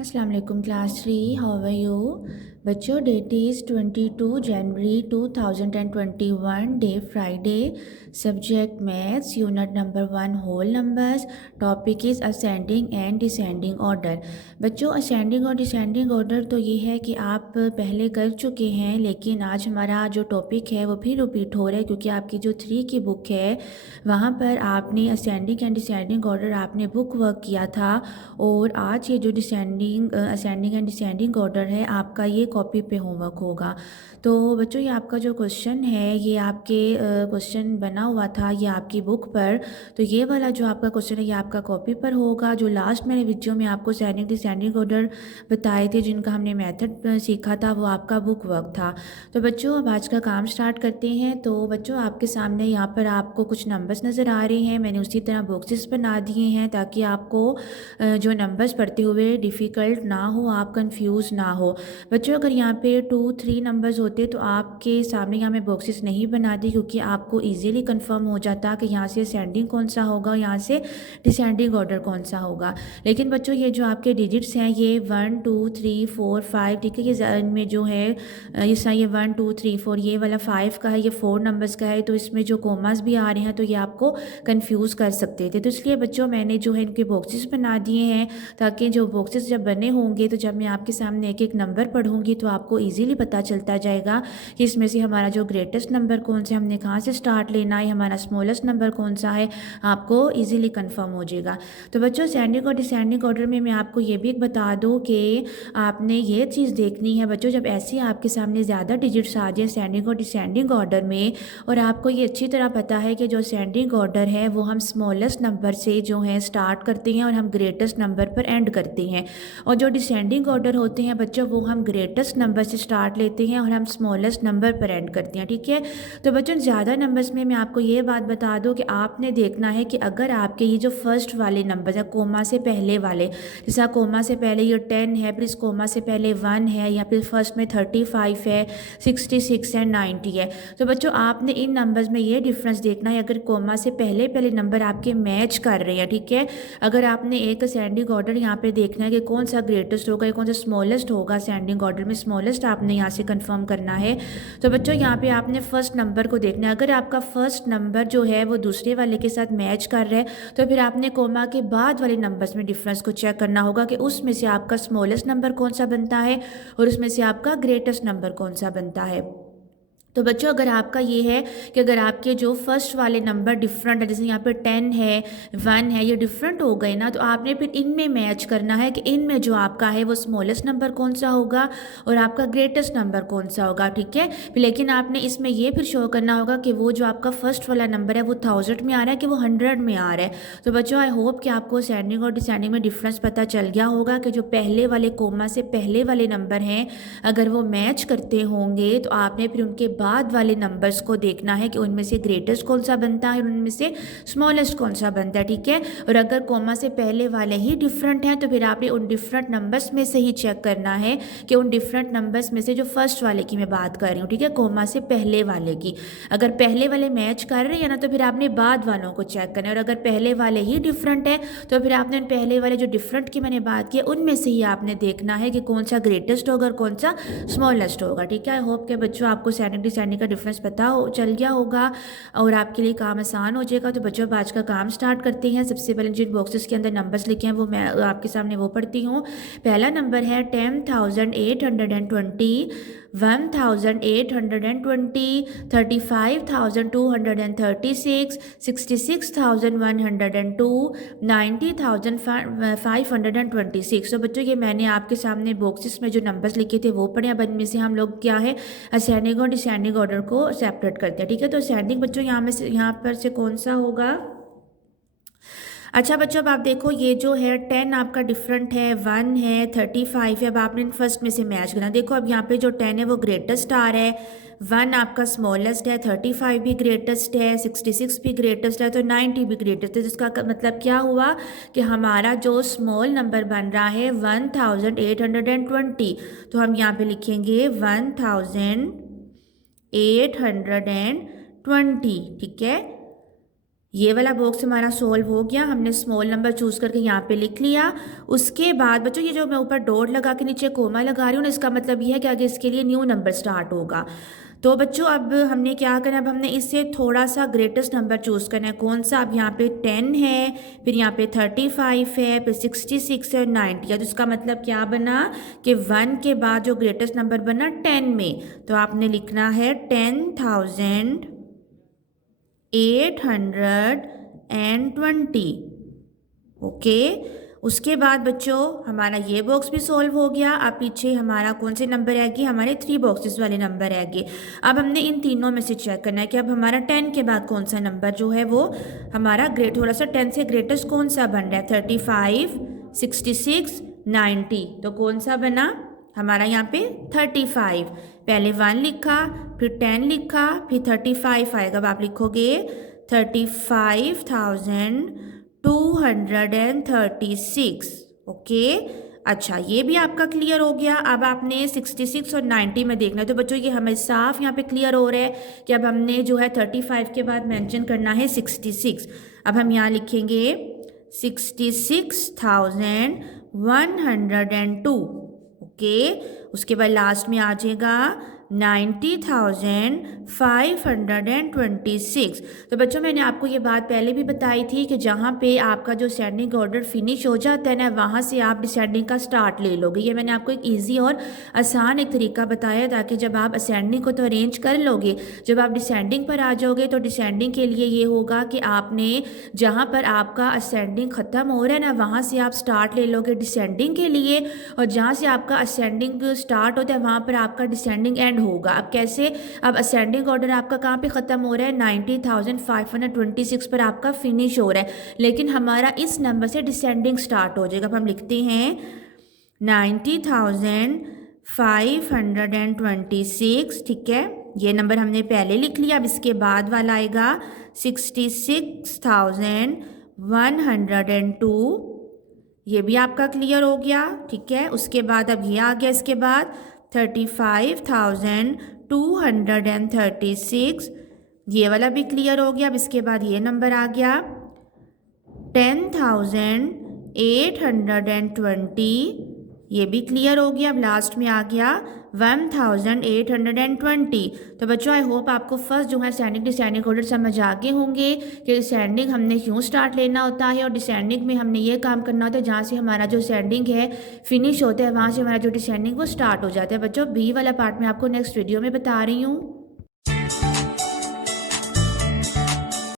अस्सलाम वालेकुम class 3। How are you बच्चों? Date is 22 January 2021, day Friday. Subject maths, unit number 1 whole numbers. Topic is ascending and descending order. बच्चों, ascending और descending order तो ये है कि आप पहले कर चुके हैं, लेकिन आज हमारा जो टॉपिक है वो फिर रिपीट हो रहा है क्योंकि आपकी जो 3 की बुक है वहाँ पर आपने असेंडिंग एंड डिसेंडिंग ऑर्डर आपने बुक वर्क किया था। और आज ये जो असेंडिंग एंड डिसेंडिंग ऑर्डर है आपका, ये कॉपी पे होमवर्क होगा। तो बच्चों, ये आपका जो क्वेश्चन है ये आपके क्वेश्चन बना हुआ था ये आपकी बुक पर। तो ये वाला जो आपका क्वेश्चन है ये आपका कॉपी पर होगा। जो लास्ट मैंने वीडियो में आपको असेंडिंग डिसेंडिंग ऑर्डर बताए थे, जिनका हमने मेथड सीखा था, वो आपका बुक वर्क था। तो बच्चों, अब आज का काम स्टार्ट करते हैं। तो बच्चों, आपके सामने यहाँ पर आपको कुछ नंबर्स नज़र आ रहे हैं। मैंने उसी तरह बॉक्सेस बना दिए हैं ताकि आपको जो नंबर्स पढ़ते हुए डिफ़िकल्ट ना हो, आप कंफ्यूज ना हो। बच्चों, अगर यहाँ पे 2-3 नंबर्स होते तो आपके सामने यहाँ मैं बॉक्सेस नहीं बना दी क्योंकि आपको इजीली कंफर्म हो जाता कि यहाँ से असेंडिंग कौन सा होगा, यहाँ से डिसेंडिंग ऑर्डर कौन सा होगा। लेकिन बच्चों, ये जो आपके डिजिट्स हैं ये 1 2 3 4 5, ठीक है, ये इनमें जो है ये 1 2 3 4, ये वाला 5 का है, ये 4 नंबर्स का है। तो इसमें जो कोमास भी आ रहे हैं तो ये आपको कंफ्यूज कर सकते थे। तो इसलिए बच्चों, मैंने जो है इनके बॉक्सेस बना दिए हैं ताकि जो बॉक्सेस जब बने होंगे तो जब मैं आपके सामने एक एक नंबर पढ़ूंगी तो आपको इजीली पता चलता जाएगा कि इसमें से हमारा जो ग्रेटेस्ट नंबर कौन सा, हमने कहाँ से स्टार्ट लेना है, हमारा स्मॉलेस्ट नंबर कौन सा है, आपको इजीली कंफर्म हो जाएगा। तो बच्चों, असेंडिंग और डिसेंडिंग ऑर्डर में मैं आपको ये भी बता दूँ कि आपने ये चीज़ देखनी है बच्चों, जब ऐसे आपके सामने ज़्यादा डिजिट्स आ जाए असेंडिंग और डिसेंडिंग ऑर्डर में, और आपको ये अच्छी तरह पता है कि जो असेंडिंग ऑर्डर है वो हम स्मॉलेस्ट नंबर से जो है स्टार्ट करते हैं और हम ग्रेटेस्ट नंबर पर एंड करते हैं, और जो डिसेंडिंग ऑर्डर होते हैं बच्चों वो हम ग्रेटेस्ट नंबर से स्टार्ट लेते हैं और हम स्मॉलेस्ट नंबर पर एंड करते हैं, ठीक है। तो बच्चों, ज़्यादा नंबर्स में मैं आपको ये बात बता दूं कि आपने देखना है कि अगर आपके ये जो फर्स्ट वाले नंबर है कोमा से पहले वाले, जैसा कोमा से पहले ये 10 है, फिर इस कोमा से पहले 1 है, या फिर फर्स्ट में 35 है, 66 है, 90 है, तो बच्चों आपने इन नंबर्स में ये डिफरेंस देखना है। अगर कोमा से पहले पहले नंबर आपके मैच कर रहे हैं, ठीक है, अगर आपने एक असेंडिंग ऑर्डर यहाँ पे देखना है कि कौन सा ग्रेटेस्ट होगा या कौन सा स्मॉलेस्ट होगा, असेंडिंग ऑर्डर में स्मॉलेस्ट आपने यहाँ से कंफर्म करना है। तो बच्चों, यहाँ पे आपने फर्स्ट नंबर को देखना है। अगर आपका फर्स्ट नंबर जो है वो दूसरे वाले के साथ मैच कर रहा है तो फिर आपने कोमा के बाद वाले नंबर्स में डिफरेंस को चेक करना होगा कि उसमें से आपका स्मॉलेस्ट नंबर कौन सा बनता है और उसमें से आपका ग्रेटेस्ट नंबर कौन सा बनता है। तो बच्चों, अगर आपका ये है कि अगर आपके जो फर्स्ट वाले नंबर डिफरेंट है, जैसे यहाँ पे 10 है, 1 है, ये डिफरेंट हो गए ना, तो आपने फिर इनमें मैच करना है कि इनमें जो आपका है वो स्मॉलेस्ट नंबर कौन सा होगा और आपका ग्रेटेस्ट नंबर कौन सा होगा, ठीक है। लेकिन आपने इसमें ये फिर शो करना होगा कि वो जो आपका फर्स्ट वाला नंबर है वो 1000 में आ रहा है कि वो 100 में आ रहा है। तो बच्चों, आई होप कि आपको असेंडिंग और डिसेंडिंग में डिफरेंस पता चल गया होगा कि जो पहले वाले कोमा से पहले वाले नंबर हैं अगर वो मैच करते होंगे तो आपने फिर उनके बाद वाले नंबर्स को देखना है कि उनमें से ग्रेटेस्ट कौन सा बनता है और उनमें से स्मॉलेस्ट कौन सा बनता है, ठीक है। और अगर कॉमा से पहले वाले ही डिफरेंट हैं तो फिर आपने उन डिफरेंट नंबर्स में से ही चेक करना है कि उन डिफरेंट नंबर्स में से जो फर्स्ट वाले की मैं बात कर रही हूँ, ठीक है, कॉमा से पहले वाले की, अगर पहले वाले मैच कर रहे हैं ना तो फिर आपने बाद वालों को चेक करना है, और अगर पहले वाले ही डिफरेंट है तो फिर आपने पहले वाले जो डिफरेंट की मैंने बात की उनमें से ही आपने देखना है कि कौन सा ग्रेटेस्ट होगा और कौन सा स्मॉलेस्ट होगा, ठीक है। आई होप के बच्चों आपको असेंडिंग डिसेंडिंग का डिफरेंस पता हो चल गया होगा और आपके लिए काम आसान हो जाएगा। तो बच्चों, आज का काम स्टार्ट करते हैं। सबसे पहले जिन बॉक्सेस के अंदर नंबर्स लिखे हैं वो मैं आपके सामने वो पढ़ती हूँ। पहला नंबर है 10,820, 1,820, 35,236, 66,102, 90,526। तो बच्चों, ये मैंने आपके सामने बॉक्सेस में जो नंबर्स लिखे थे वो पढ़े। अब इनमें से हम लोग क्या है असेंडिंग और डिसेंडिंग ऑर्डर को सेपरेट करते हैं, ठीक है। तो असेंडिंग बच्चों यहाँ में से यहाँ पर से कौन सा होगा? अच्छा बच्चों, अब आप देखो ये जो है 10 आपका डिफरेंट है, 1 है, 35 है। अब आपने फर्स्ट में से मैच करना। देखो अब यहाँ पे जो 10 है वो ग्रेटेस्ट आ रहा है, 1 आपका स्मॉलेस्ट है, 35 भी ग्रेटेस्ट है, 66 भी ग्रेटेस्ट है, तो 90 भी ग्रेटेस्ट है। जिसका मतलब क्या हुआ कि हमारा जो स्मॉल नंबर बन रहा है 1820, तो हम यहाँ पे लिखेंगे 1820, ठीक है। ये वाला बॉक्स हमारा सोल्व हो गया, हमने स्मॉल नंबर चूज़ करके यहाँ पे लिख लिया। उसके बाद बच्चों ये जो मैं ऊपर डॉट लगा के नीचे कोमा लगा रही हूँ ना, इसका मतलब ये है कि आगे इसके लिए न्यू नंबर स्टार्ट होगा। तो बच्चों अब हमने क्या करना है, अब हमने इससे थोड़ा सा ग्रेटेस्ट नंबर चूज़ करना है। कौन सा? अब यहाँ पे 10 है, फिर यहाँ पे 35 है, फिर 66 है और 90 है। तो इसका मतलब क्या बना कि 1 के बाद जो ग्रेटेस्ट नंबर बना 10 में, तो आपने लिखना है 10,820। ओके। उसके बाद बच्चों हमारा ये बॉक्स भी सॉल्व हो गया। अब पीछे हमारा कौन से नंबर आएगी? हमारे 3 बॉक्सेस वाले नंबर आएंगे। अब हमने इन तीनों में से चेक करना है कि अब हमारा 10 के बाद कौन सा नंबर जो है वो हमारा ग्रेट, थोड़ा सा 10 से ग्रेटेस्ट कौन सा बन रहा है? 35, 66, 90। तो कौन सा बना हमारा यहाँ पे? 35। पहले 1 लिखा, फिर 10 लिखा, फिर 35 आएगा। अब आप लिखोगे 35,236। ओके। अच्छा, ये भी आपका क्लियर हो गया। अब आपने 66 और 90 में देखना है। तो बच्चों ये हमें साफ यहाँ पे क्लियर हो रहा है कि अब हमने जो है 35 के बाद मेंशन करना है 66। अब हम यहाँ लिखेंगे 66,102। ओके। उसके बाद लास्ट में आ जाएगा 90,526। तो बच्चों मैंने आपको ये बात पहले भी बताई थी कि जहाँ पे आपका जो असेंडिंग ऑर्डर फिनिश हो जाता है ना, वहाँ से आप डिसेंडिंग का स्टार्ट ले लोगे। ये मैंने आपको एक इजी और आसान एक तरीका बताया, ताकि जब आप असेंडिंग को तो अरेंज कर लोगे, जब आप डिसेंडिंग पर आ जाओगे तो डिसेंडिंग के लिए ये होगा कि आपने जहाँ पर आपका असेंडिंग ख़त्म हो रहा है ना, वहाँ से आप स्टार्ट ले लोगे डिसेंडिंग के लिए, और जहाँ से आपका असेंडिंग स्टार्ट होता है वहाँ पर आपका डिसेंडिंग एंड होगा। अब कैसे? अब असेंडिंग ऑर्डर आपका कहाँ पे ख़त्म हो रहा है? 90,526 पर आपका फिनिश हो रहा है, लेकिन हमारा इस नंबर से डिसेंडिंग स्टार्ट हो जाएगा। अब हम लिखते हैं 90,526। ठीक है, ये नंबर हमने पहले लिख लिया। अब इसके बाद वाला आएगा 66,102। ये भी आपका क्लियर हो गया। ठीक है, उसके बाद अब ये आ गया, इसके बाद 35,236। ये वाला भी क्लियर हो गया। अब इसके बाद ये नंबर आ गया 10,820। ये भी क्लियर हो गया। अब लास्ट में आ गया 1,820। तो बच्चों आई होप आपको फर्स्ट जो है असेंडिंग डिसेंडिंग ऑर्डर समझ आ गए होंगे कि असेंडिंग हमने क्यों स्टार्ट लेना होता है, और डिसेंडिंग में हमने ये काम करना होता है जहाँ से हमारा जो असेंडिंग है फिनिश होता है, वहाँ से हमारा जो डिसेंडिंग वो स्टार्ट हो जाता है। बच्चों बी वाला पार्ट में आपको नेक्स्ट वीडियो में बता रही हूँ।